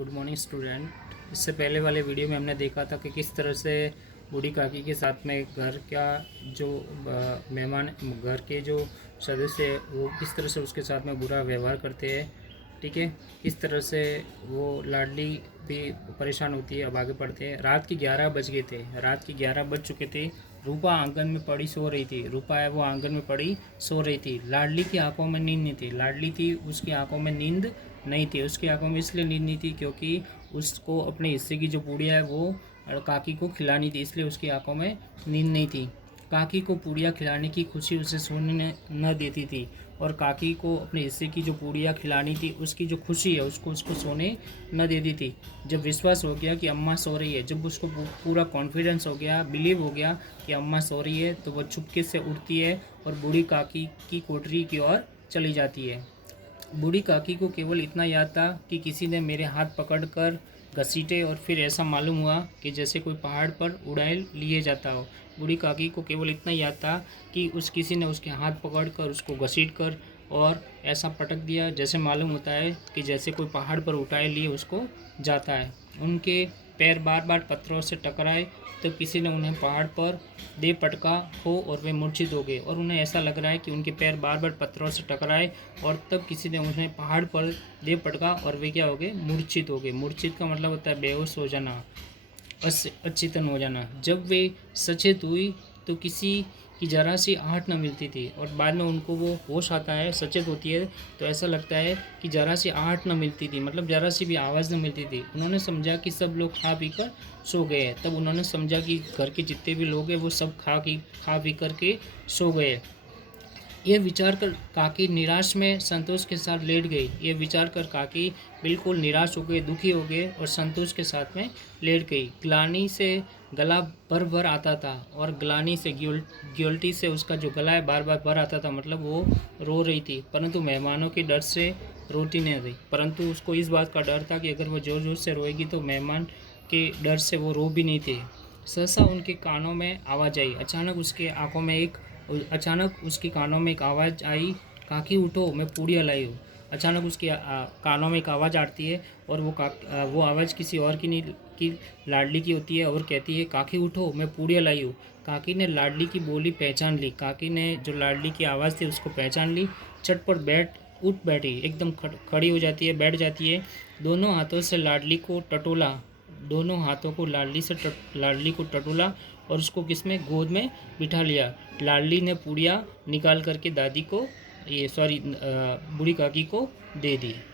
Good morning student. इससे पहले वाले वीडियो में हमने देखा था कि किस तरह से बूढ़ी काकी के साथ में घर का जो मेहमान, घर के जो सदस्य है वो किस तरह से उसके साथ में बुरा व्यवहार करते हैं। ठीक है, किस तरह से वो लाडली भी परेशान होती है। अब आगे पढ़ते हैं। रात के 11 बज गए थे, रात के 11 बज चुके थे। रूपा आंगन में पड़ी सो रही थी। रूपा है वो आंगन में पड़ी सो रही थी। लाडली की आंखों में नींद नहीं थी। लाडली थी उसकी आंखों में नींद नहीं थी। उसकी आंखों में इसलिए नींद नहीं थी क्योंकि उसको अपने हिस्से की जो पूड़ियाँ है वो काकी को खिलानी थी, इसलिए उसकी आंखों में नींद नहीं थी। काकी को पूड़ियाँ खिलाने की खुशी उसे सोने न देती थी, और काकी को अपने हिस्से की जो पूड़ियाँ खिलानी थी उसकी जो खुशी है उसको सोने न देती थी। जब विश्वास हो गया कि अम्मा सो रही है, जब उसको पूरा कॉन्फिडेंस हो गया, बिलीव हो गया कि अम्मा सो रही है, तो वह चुपके से उठती है और बूढ़ी काकी की कोठरी की ओर चली जाती है। बूढ़ी काकी को केवल इतना याद था कि किसी ने मेरे हाथ पकड़कर घसीटे, और फिर ऐसा मालूम हुआ कि जैसे कोई पहाड़ पर उड़ाए लिए जाता हो। बूढ़ी काकी को केवल इतना याद था कि किसी ने उसके हाथ पकड़कर उसको घसीट कर और ऐसा पटक दिया, जैसे मालूम होता है कि जैसे कोई पहाड़ पर उठाए लिए उसको जाता है। उनके पैर बार बार पत्थरों से टकराए, तो किसी ने उन्हें पहाड़ पर दे पटका हो और वे मूर्छित हो गए। और उन्हें ऐसा लग रहा है कि उनके पैर बार बार पत्थरों से टकराए, और तब किसी ने उन्हें पहाड़ पर दे पटका और वे क्या हो गए, मूर्छित हो गए। मूर्छित का मतलब होता है बेहोश हो जाना, अचेतन हो जाना। जब वे सचेत हुई तो किसी की जरा सी आहट न मिलती थी, और बाद में उनको वो होश आता है, सचेत होती है तो ऐसा लगता है कि जरा सी आहट न मिलती थी, मतलब जरा सी भी आवाज़ न मिलती थी। उन्होंने समझा कि सब लोग खा पी कर सो गए हैं। तब उन्होंने समझा कि घर के जितने भी लोग हैं वो सब खा पी कर के सो गए। यह विचार कर काकी निराश में संतोष के साथ लेट गई। यह विचार कर काकी बिल्कुल निराश हो गई, दुखी हो गए और संतोष के साथ में लेट गई। ग्लानि से गला भर भर आता था, और ग्लानि से गिल्टी से उसका जो गला है बार बार भर आता था, मतलब वो रो रही थी, परंतु मेहमानों के डर से रोती नहीं रही। परंतु उसको इस बात का डर था कि अगर वो ज़ोर ज़ोर से रोएगी तो मेहमान के डर से वो रो भी नहीं थे। सहसा उनके कानों में आवाज़ आई। अचानक उसके कानों में एक आवाज़ आई, काकी उठो, मैं पूड़ियाँ लाई हूँ। अचानक उसके कानों में एक आवाज़ आती है, और वो आवाज़ किसी और की नहीं, की लाडली की होती है, और कहती है, काकी उठो, मैं पूड़ियाँ लाई हूँ। काकी ने लाडली की बोली पहचान ली। काकी ने जो लाडली की आवाज़ थी उसको पहचान ली। चटपट उठ बैठी, एकदम खड़ी हो जाती है, बैठ जाती है। दोनों हाथों से लाडली को टटोला, दोनों हाथों को लाडली को टटोला, और उसको किसमें, गोद में बिठा लिया। लाडली ने पूड़ियाँ निकाल करके दादी को, बूढ़ी काकी को दे दी।